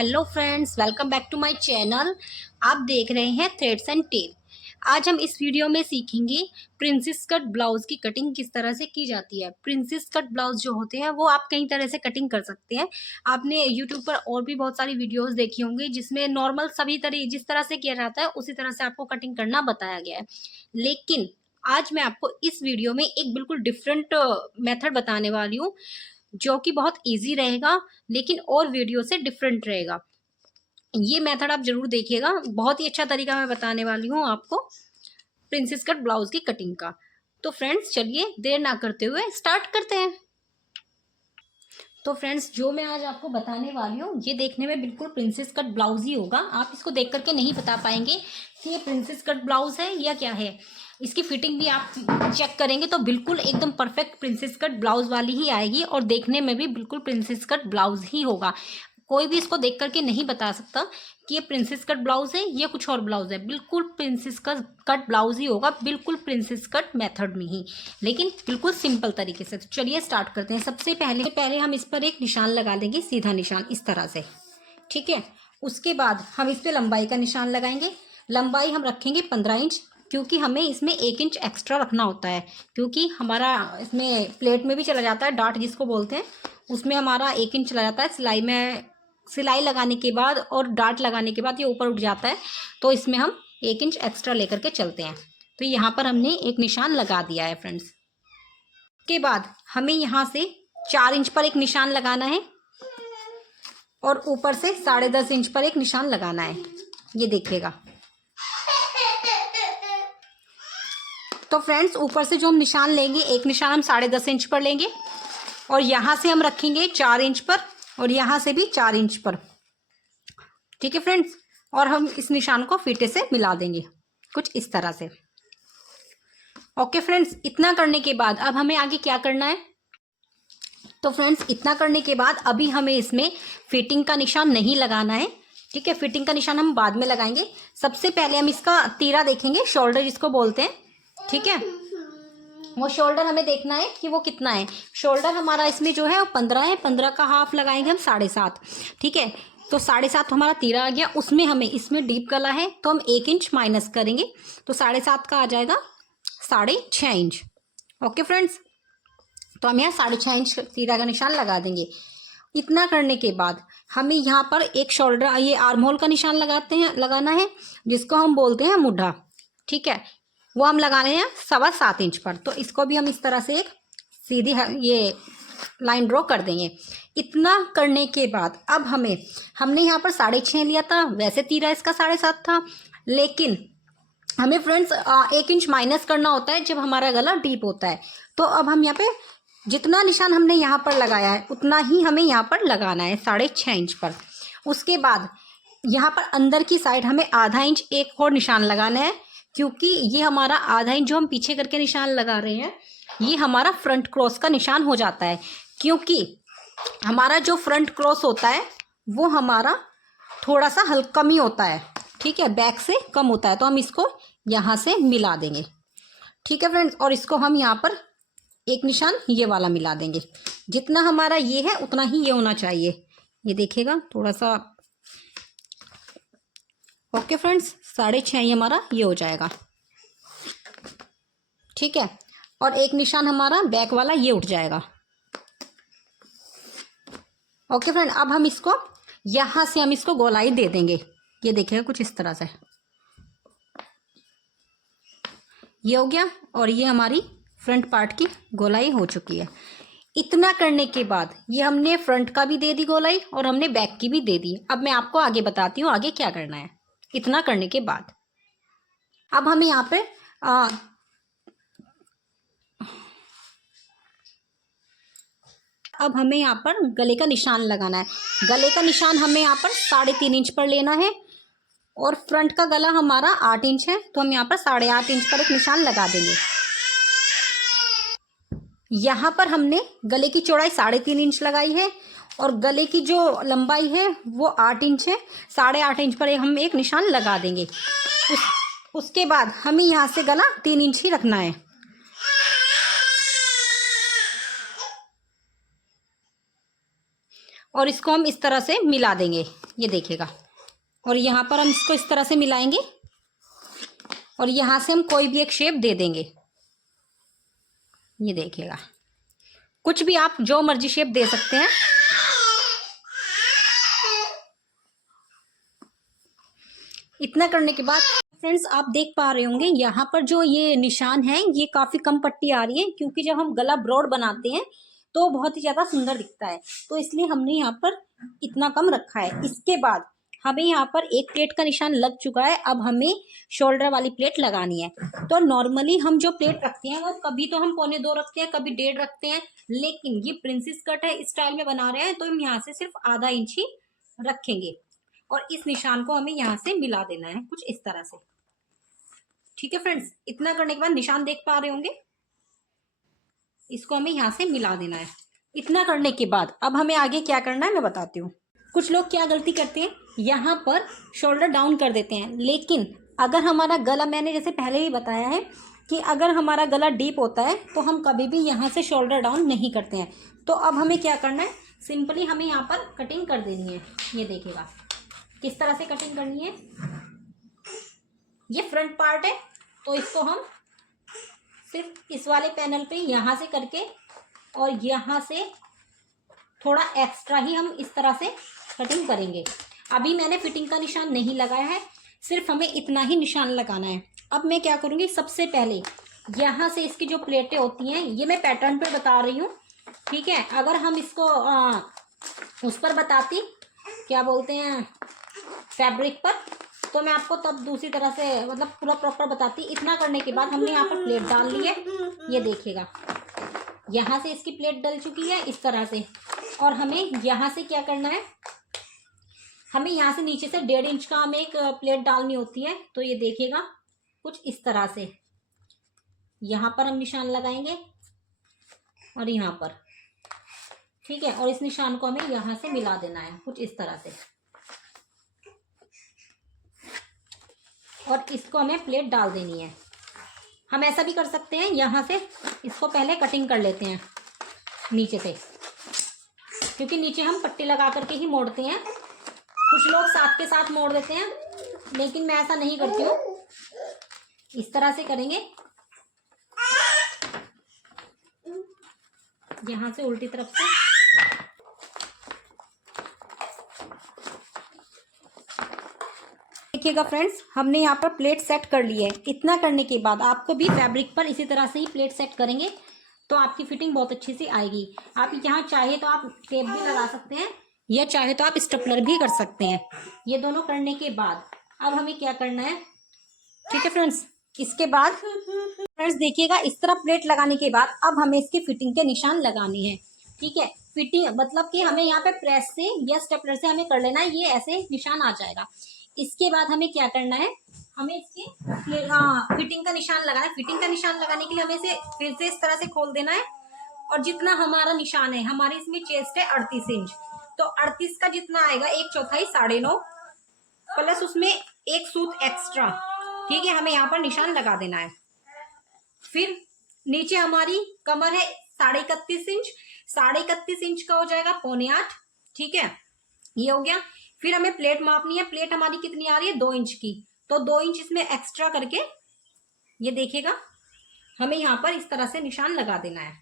Hello friends, welcome back to my channel. आप देख रहे हैं थ्रेड्स एंड टेल। आज हम इस वीडियो में सीखेंगे प्रिंसेस कट ब्लाउज की कटिंग किस तरह से की जाती है। प्रिंसेस कट ब्लाउज जो होते हैं वो आप कई तरह से कटिंग कर सकते हैं। आपने यूट्यूब पर और भी बहुत सारी वीडियोस देखी होंगी जिसमें नॉर्मल सभी तरह जिस तरह से किया जाता है उसी तरह से आपको कटिंग करना बताया गया है। लेकिन आज मैं आपको इस वीडियो में एक बिल्कुल डिफरेंट मेथड बताने वाली हूँ जो कि बहुत इजी रहेगा, लेकिन और वीडियो से डिफरेंट रहेगा। ये मेथड आप जरूर देखिएगा, बहुत ही अच्छा तरीका मैं बताने वाली हूँ आपको प्रिंसेस कट ब्लाउज की कटिंग का। तो फ्रेंड्स चलिए देर ना करते हुए स्टार्ट करते हैं। तो फ्रेंड्स जो मैं आज आपको बताने वाली हूँ ये देखने में बिल्कुल प्रिंसेस कट ब्लाउज ही होगा। आप इसको देख करके नहीं बता पाएंगे कि ये प्रिंसेस कट ब्लाउज है या क्या है। इसकी फिटिंग भी आप चेक करेंगे तो बिल्कुल एकदम परफेक्ट प्रिंसेस कट ब्लाउज वाली ही आएगी और देखने में भी बिल्कुल प्रिंसेस कट ब्लाउज ही होगा। कोई भी इसको देख करके नहीं बता सकता कि ये प्रिंसेस कट ब्लाउज है या कुछ और ब्लाउज है। बिल्कुल प्रिंसेस का कट ब्लाउज ही होगा, बिल्कुल प्रिंसेस कट मेथड में ही, लेकिन बिल्कुल सिंपल तरीके से। तो चलिए स्टार्ट करते हैं। सबसे पहले हम इस पर एक निशान लगा देंगे, सीधा निशान इस तरह से, ठीक है। उसके बाद हम इस पर लंबाई का निशान लगाएंगे। लंबाई हम रखेंगे 15 इंच, क्योंकि हमें इसमें 1 इंच एक्स्ट्रा रखना होता है, क्योंकि हमारा इसमें प्लेट में भी चला जाता है, डार्ट जिसको बोलते हैं, उसमें हमारा 1 इंच चला जाता है सिलाई में। सिलाई लगाने के बाद और डार्ट लगाने के बाद ये ऊपर उठ जाता है, तो इसमें हम 1 इंच एक्स्ट्रा लेकर के चलते हैं। तो यहाँ पर हमने एक निशान लगा दिया है फ्रेंड्स। के बाद हमें यहाँ से 4 इंच पर एक निशान लगाना है और ऊपर से 10.5 इंच पर एक निशान लगाना है। ये देखिएगा। तो फ्रेंड्स ऊपर से जो हम निशान लेंगे, एक निशान हम 10.5 इंच पर लेंगे और यहाँ से हम रखेंगे 4 इंच पर और यहाँ से भी 4 इंच पर, ठीक है फ्रेंड्स। और हम इस निशान को फीते से मिला देंगे कुछ इस तरह से। ओके फ्रेंड्स, इतना करने के बाद अब हमें आगे क्या करना है। तो फ्रेंड्स इतना करने के बाद अभी हमें इसमें फिटिंग का निशान नहीं लगाना है, ठीक है। फिटिंग का निशान हम बाद में लगाएंगे। सबसे पहले हम इसका तीरा देखेंगे, शोल्डर जिसको बोलते हैं, ठीक है। वो शोल्डर हमें देखना है कि वो कितना है। शोल्डर हमारा इसमें जो है वो 15 है। 15 का हाफ लगाएंगे हम 7.5, ठीक है। तो 7.5 हमारा तीरा आ गया। उसमें हमें इसमें डीप गला है तो हम 1 इंच माइनस करेंगे, तो 7.5 का आ जाएगा 6.5 इंच। ओके फ्रेंड्स, तो हम यहाँ 6.5 इंच तीरा का निशान लगा देंगे। इतना करने के बाद हमें यहाँ पर एक शोल्डर, ये आर्म होल का निशान लगाना है, जिसको हम बोलते हैं मुड्ढा, ठीक है। वो हम लगा रहे हैं 7.25 इंच पर। तो इसको भी हम इस तरह से एक सीधी ये लाइन ड्रॉ कर देंगे। इतना करने के बाद अब हमने यहाँ पर 6.5 लिया था, वैसे तीरा इसका 7.5 था, लेकिन हमें फ्रेंड्स 1 इंच माइनस करना होता है जब हमारा गला डीप होता है। तो अब हम यहाँ पे जितना निशान हमने यहाँ पर लगाया है उतना ही हमें यहाँ पर लगाना है 6.5 इंच पर। उसके बाद यहाँ पर अंदर की साइड हमें आधा इंच एक और निशान लगाना है, क्योंकि ये हमारा आधा इंच जो हम पीछे करके निशान लगा रहे हैं ये हमारा फ्रंट क्रॉस का निशान हो जाता है। क्योंकि हमारा जो फ्रंट क्रॉस होता है वो हमारा थोड़ा सा हल्का कम ही होता है, ठीक है, बैक से कम होता है। तो हम इसको यहाँ से मिला देंगे, ठीक है फ्रेंड्स। और इसको हम यहाँ पर एक निशान ये वाला मिला देंगे। जितना हमारा ये है उतना ही ये होना चाहिए, ये देखिएगा थोड़ा सा। ओके फ्रेंड्स, 6.5 ही हमारा ये हो जाएगा, ठीक है। और एक निशान हमारा बैक वाला ये उठ जाएगा। ओके फ्रेंड, अब हम इसको यहाँ से हम इसको गोलाई दे देंगे। ये देखिएगा कुछ इस तरह से ये हो गया और ये हमारी फ्रंट पार्ट की गोलाई हो चुकी है। इतना करने के बाद ये हमने फ्रंट का भी दे दी गोलाई और हमने बैक की भी दे दी। अब मैं आपको आगे बताती हूँ आगे क्या करना है। इतना करने के बाद अब हमें यहाँ पे अब हमें यहाँ पर गले का निशान लगाना है। गले का निशान हमें यहाँ पर 3.5 इंच पर लेना है और फ्रंट का गला हमारा 8 इंच है, तो हम यहाँ पर 8.5 इंच पर एक निशान लगा देंगे। यहाँ पर हमने गले की चौड़ाई 3.5 इंच लगाई है और गले की जो लंबाई है वो 8 इंच है। 8.5 इंच पर हम एक निशान लगा देंगे। उसके बाद हमें यहाँ से गला 3 इंच ही रखना है। और इसको हम इस तरह से मिला देंगे, ये देखिएगा। और यहाँ पर हम इसको इस तरह से मिलाएंगे और यहाँ से हम कोई भी एक शेप दे देंगे, ये देखिएगा। कुछ भी आप जो मर्जी शेप दे सकते हैं। इतना करने के बाद फ्रेंड्स आप देख पा रहे होंगे यहाँ पर जो ये निशान है ये काफी कम पट्टी आ रही है, क्योंकि जब हम गला ब्रॉड बनाते हैं तो बहुत ही ज्यादा सुंदर दिखता है, तो इसलिए हमने यहाँ पर इतना कम रखा है। इसके बाद हमें यहाँ पर एक प्लेट का निशान लग चुका है, अब हमें शोल्डर वाली प्लेट लगानी है। तो नॉर्मली हम जो प्लेट रखते हैं वो कभी तो हम 1.25 रखते हैं, कभी 1.5 रखते हैं, लेकिन ये प्रिंसेस कट है, इस स्टाइल में बना रहे हैं तो हम यहाँ से सिर्फ आधा इंच ही रखेंगे। और इस निशान को हमें यहाँ से मिला देना है कुछ इस तरह से। ठीक है फ्रेंड्स, इतना करने के बाद निशान देख पा रहे होंगे, इसको हमें यहाँ से मिला देना है। इतना करने के बाद अब हमें आगे क्या करना है मैं बताती हूँ। कुछ लोग क्या गलती करते हैं, यहाँ पर शोल्डर डाउन कर देते हैं, लेकिन अगर हमारा गला, मैंने जैसे पहले ही बताया है कि अगर हमारा गला डीप होता है तो हम कभी भी यहाँ से शोल्डर डाउन नहीं करते हैं। तो अब हमें क्या करना है, सिंपली हमें यहाँ पर कटिंग कर देनी है। ये देखिएगा किस तरह से कटिंग करनी है। ये फ्रंट पार्ट है तो इसको हम सिर्फ इस वाले पैनल पे यहाँ से करके और यहाँ से थोड़ा एक्स्ट्रा ही हम इस तरह से कटिंग करेंगे। अभी मैंने फिटिंग का निशान नहीं लगाया है, सिर्फ हमें इतना ही निशान लगाना है। अब मैं क्या करूँगी, सबसे पहले यहाँ से इसकी जो प्लेटें होती हैं, ये मैं पैटर्न पे बता रही हूँ, ठीक है। अगर हम इसको उस पर बताती, क्या बोलते हैं, फैब्रिक पर, तो मैं आपको तब दूसरी तरह से मतलब पूरा प्रॉपर बताती। इतना करने के बाद हमने यहाँ पर प्लेट डाल ली है, ये देखिएगा यहाँ से इसकी प्लेट डल चुकी है इस तरह से। और हमें यहाँ से क्या करना है, हमें यहाँ से नीचे से 1.5 इंच का हमें एक प्लेट डालनी होती है। तो ये देखिएगा कुछ इस तरह से यहाँ पर हम निशान लगाएंगे और यहाँ पर, ठीक है। और इस निशान को हमें यहाँ से मिला देना है कुछ इस तरह से, और इसको हमें प्लेट डाल देनी है। हम ऐसा भी कर सकते हैं, यहाँ से इसको पहले कटिंग कर लेते हैं नीचे से, क्योंकि नीचे हम पट्टी लगा करके ही मोड़ते हैं। कुछ लोग साथ के साथ मोड़ देते हैं, लेकिन मैं ऐसा नहीं करती हूँ। इस तरह से करेंगे, यहाँ से उल्टी तरफ से। देखिएगा फ्रेंड्स, हमने यहाँ पर प्लेट सेट कर ली है। इतना करने के बाद आपको भी फैब्रिक पर इसी तरह से ही प्लेट सेट करेंगे तो आपकी फिटिंग बहुत अच्छी से आएगी। आप यहाँ चाहे तो आप टेप भी लगा सकते हैं या चाहे तो आप स्टेपलर भी कर सकते हैं। ये दोनों करने के बाद अब हमें क्या करना है, ठीक है फ्रेंड्स। इसके बाद फ्रेंड्स देखिएगा, इस तरह प्लेट लगाने के बाद अब हमें इसकी फिटिंग के निशान लगाने हैं, ठीक है। फिटिंग मतलब कि हमें यहाँ पे प्रेस से या स्टेपलर से हमें कर लेना है, ये ऐसे निशान आ जाएगा। इसके बाद हमें क्या करना है, हमें इसके फिटिंग का निशान लगाना है। फिटिंग का निशान लगाने के लिए हमें इसे फिर से इस तरह से खोल देना है, और जितना हमारा निशान है, हमारे इसमें चेस्ट है 38 इंच, तो 38 का जितना आएगा 1/4 9.5 प्लस उसमें एक सूत एक्स्ट्रा, ठीक है, हमें यहाँ पर निशान लगा देना है। फिर नीचे हमारी कमर है 31.5 इंच, 31.5 इंच का हो जाएगा 7.25, ठीक है, ये हो गया। फिर हमें प्लेट मापनी है। प्लेट हमारी कितनी आ रही है, 2 इंच की, तो 2 इंच इसमें एक्स्ट्रा करके ये देखिएगा हमें यहाँ पर इस तरह से निशान लगा देना है,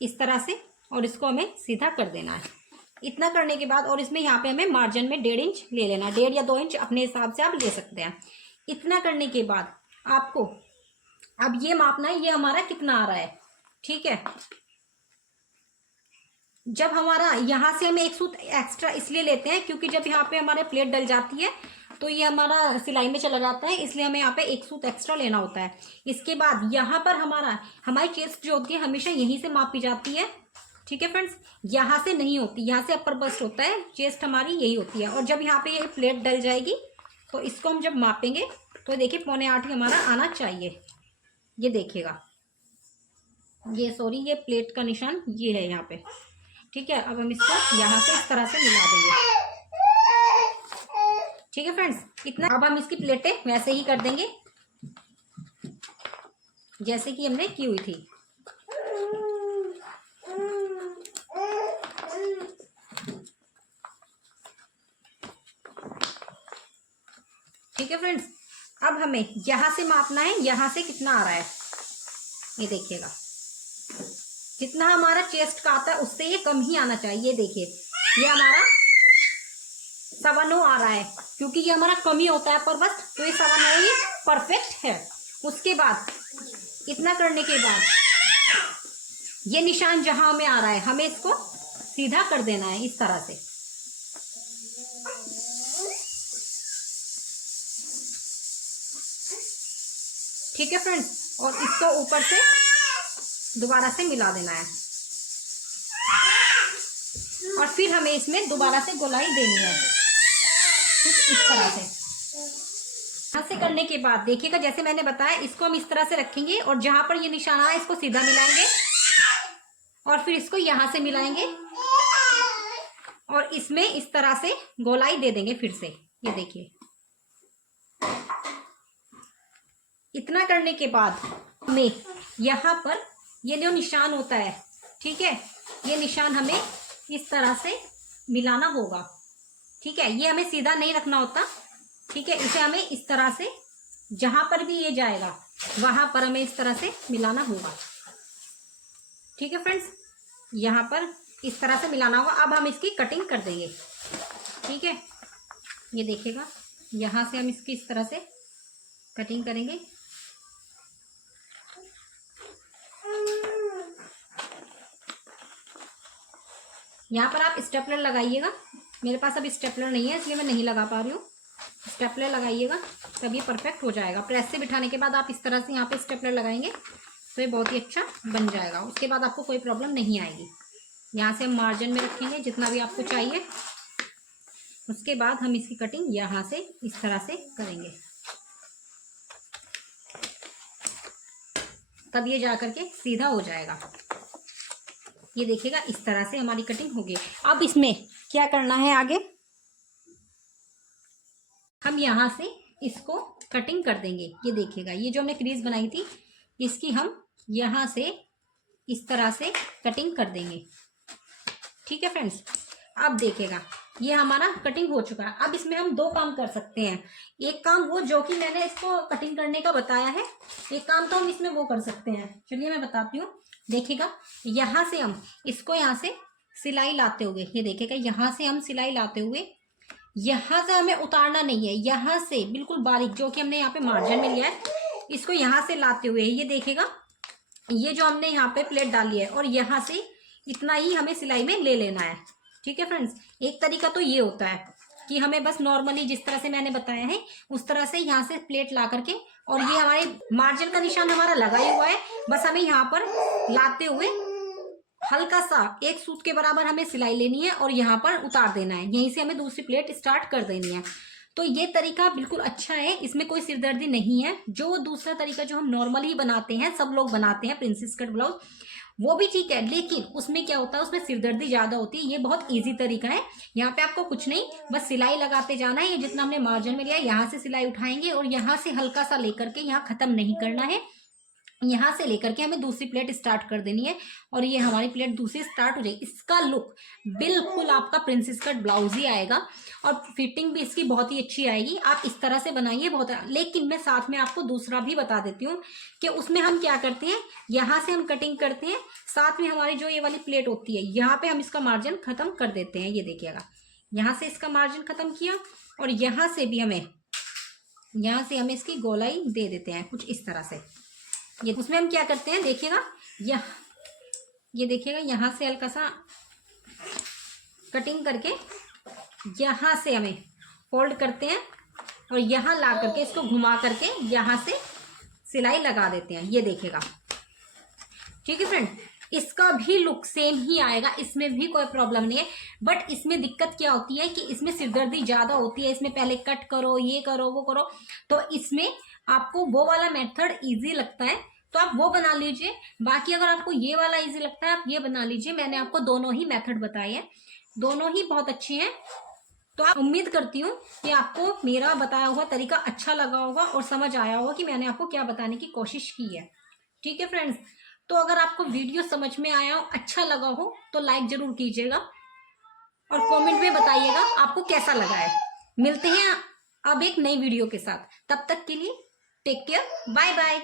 इस तरह से, और इसको हमें सीधा कर देना है। इतना करने के बाद और इसमें यहाँ पे हमें मार्जिन में 1.5 इंच ले लेना है, 1.5 या 2 इंच अपने हिसाब से आप ले सकते हैं। इतना करने के बाद आपको अब ये मापना है, ये हमारा कितना आ रहा है, ठीक है। जब हमारा यहाँ से हमें एक सूत एक्स्ट्रा इसलिए लेते हैं क्योंकि जब यहाँ पे हमारे प्लेट डल जाती है तो ये हमारा सिलाई में चला जाता है, इसलिए हमें यहाँ पे एक सूत एक्स्ट्रा लेना होता है। इसके बाद यहाँ पर हमारी चेस्ट जो होती है हमेशा यहीं से मापी जाती है, ठीक है फ्रेंड्स, यहाँ से नहीं होती, यहाँ से अपर बस्ट होता है, चेस्ट हमारी यही होती है। और जब यहाँ पे ये प्लेट डल जाएगी तो इसको हम जब मापेंगे तो देखिए 7.25 ही हमारा आना चाहिए। ये देखिएगा, ये सॉरी, ये प्लेट का निशान ये है यहाँ पे, ठीक है। अब हम इसको यहाँ से इस तरह से मिला देंगे, ठीक है फ्रेंड्स, इतना। अब हम इसकी प्लेटें वैसे ही कर देंगे जैसे कि हमने की हुई थी। ठीक है फ्रेंड्स, अब हमें यहाँ से मापना है, यहाँ से कितना आ रहा है ये देखिएगा, कितना हमारा चेस्ट का आता है उससे ये कम ही आना चाहिए। ये देखिए ये हमारा 9.25 आ रहा है, क्योंकि ये हमारा कम ही होता है पर बस, तो ये 9.25 ये परफेक्ट है। उसके बाद इतना करने के बाद ये निशान जहां हमें आ रहा है हमें इसको सीधा कर देना है इस तरह से। ठीक है फ्रेंड्स, और इसको ऊपर से दोबारा से मिला देना है और फिर हमें इसमें दोबारा से गोलाई देनी है कुछ इस तरह से। यहाँ से करने के बाद देखिएगा जैसे मैंने बताया, इसको हम इस तरह से रखेंगे और जहां पर ये निशान आ रहा है इसको सीधा मिलाएंगे और फिर इसको यहां से मिलाएंगे और इसमें इस तरह से गोलाई दे देंगे फिर से। ये देखिए इतना करने के बाद हमें यहाँ पर ये जो निशान होता है, ठीक है, ये निशान हमें इस तरह से मिलाना होगा। ठीक है, ये हमें सीधा नहीं रखना होता, ठीक है, इसे हमें इस तरह से जहां पर भी ये जाएगा वहां पर हमें इस तरह से मिलाना होगा। ठीक है फ्रेंड्स, यहाँ पर इस तरह से मिलाना होगा। अब हम इसकी कटिंग कर देंगे। ठीक है, ये देखिएगा यहाँ से हम इसकी इस तरह से कटिंग करेंगे। यहाँ पर आप स्टेपलर लगाइएगा, मेरे पास अब स्टेपलर नहीं है इसलिए मैं नहीं लगा पा रही हूँ। स्टेपलर लगाइएगा तब ये परफेक्ट हो जाएगा। प्रेस से बिठाने के बाद आप इस तरह से यहाँ पे स्टेपलर लगाएंगे तो ये बहुत ही अच्छा बन जाएगा। उसके बाद आपको कोई प्रॉब्लम नहीं आएगी। यहाँ से हम मार्जिन में रखेंगे जितना भी आपको चाहिए। उसके बाद हम इसकी कटिंग यहाँ से इस तरह से करेंगे, तब ये जा करके सीधा हो जाएगा। ये देखिएगा इस तरह से हमारी कटिंग होगी। अब इसमें क्या करना है आगे, हम यहाँ से इसको कटिंग कर देंगे। ये देखिएगा ये जो हमने क्रीज बनाई थी इसकी हम यहाँ से इस तरह से कटिंग कर देंगे। ठीक है फ्रेंड्स, अब देखिएगा ये हमारा कटिंग हो चुका है। अब इसमें हम दो काम कर सकते हैं। एक काम वो जो कि मैंने इसको कटिंग करने का बताया है, एक काम तो हम इसमें वो कर सकते हैं। चलिए मैं बताती हूँ। देखिएगा यहाँ से हम इसको यहाँ से सिलाई लाते हुए, ये देखिएगा यहाँ से हम सिलाई लाते हुए, यहाँ से हमें उतारना नहीं है, यहाँ से बिल्कुल बारीक जो कि हमने यहाँ पे मार्जिन में लिया है इसको यहाँ से लाते हुए, ये देखिएगा ये जो हमने यहाँ पे प्लेट डाली है और यहाँ से इतना ही हमें सिलाई में ले लेना है। ठीक है फ्रेंड्स, एक तरीका तो ये होता है कि हमें बस नॉर्मली जिस तरह से मैंने बताया है उस तरह से यहाँ से प्लेट ला करके, और ये हमारे मार्जिन का निशान हमारा लगा ही हुआ है, बस हमें यहाँ पर लाते हुए हल्का सा एक सूत के बराबर हमें सिलाई लेनी है और यहाँ पर उतार देना है। यहीं से हमें दूसरी प्लेट स्टार्ट कर देनी है। तो ये तरीका बिल्कुल अच्छा है, इसमें कोई सिरदर्दी नहीं है। जो दूसरा तरीका जो हम नॉर्मली बनाते हैं, सब लोग बनाते हैं प्रिंसेस कट ब्लाउज, वो भी ठीक है, लेकिन उसमें क्या होता है, उसमें सिरदर्दी ज्यादा होती है। ये बहुत इजी तरीका है। यहाँ पे आपको कुछ नहीं, बस सिलाई लगाते जाना है। ये जितना हमने मार्जिन में लिया है यहाँ से सिलाई उठाएंगे और यहाँ से हल्का सा लेकर के यहाँ खत्म नहीं करना है, यहाँ से लेकर के हमें दूसरी प्लेट स्टार्ट कर देनी है और ये हमारी प्लेट दूसरी स्टार्ट हो जाएगी। इसका लुक बिल्कुल आपका प्रिंसेस कट ब्लाउज ही आएगा और फिटिंग भी इसकी बहुत ही अच्छी आएगी। आप इस तरह से बनाइए बहुत। लेकिन मैं साथ में आपको दूसरा भी बता देती हूँ कि उसमें हम क्या करते हैं, यहाँ से हम कटिंग करते हैं, साथ में हमारी जो ये वाली प्लेट होती है यहाँ पे हम इसका मार्जिन खत्म कर देते हैं। ये देखिएगा यहाँ से इसका मार्जिन खत्म किया और यहाँ से भी हमें इसकी गोलाई दे देते हैं कुछ इस तरह से। ये उसमें हम क्या करते हैं, देखिएगा ये देखिएगा यहाँ से हल्का सा कटिंग करके यहाँ से हमें फोल्ड करते हैं और यहाँ ला करके इसको घुमा करके यहाँ से सिलाई लगा देते हैं। ये देखिएगा, ठीक है फ्रेंड, इसका भी लुक सेम ही आएगा, इसमें भी कोई प्रॉब्लम नहीं है। बट इसमें दिक्कत क्या होती है कि इसमें सिरदर्दी ज्यादा होती है। इसमें पहले कट करो, ये करो, वो करो, तो इसमें आपको वो वाला मेथड इजी लगता है तो आप वो बना लीजिए। बाकी अगर आपको ये वाला इजी लगता है आप ये बना लीजिए। मैंने आपको दोनों ही मेथड बताए हैं, दोनों ही बहुत अच्छे हैं। तो आप उम्मीद करती हूँ कि आपको मेरा बताया हुआ तरीका अच्छा लगा होगा और समझ आया होगा कि मैंने आपको क्या बताने की कोशिश की है। ठीक है फ्रेंड्स, तो अगर आपको वीडियो समझ में आया हो, अच्छा लगा हो तो लाइक जरूर कीजिएगा और कमेंट में बताइएगा आपको कैसा लगा है। मिलते हैं अब एक नई वीडियो के साथ। तब तक के लिए टेक केयर, बाय बाय।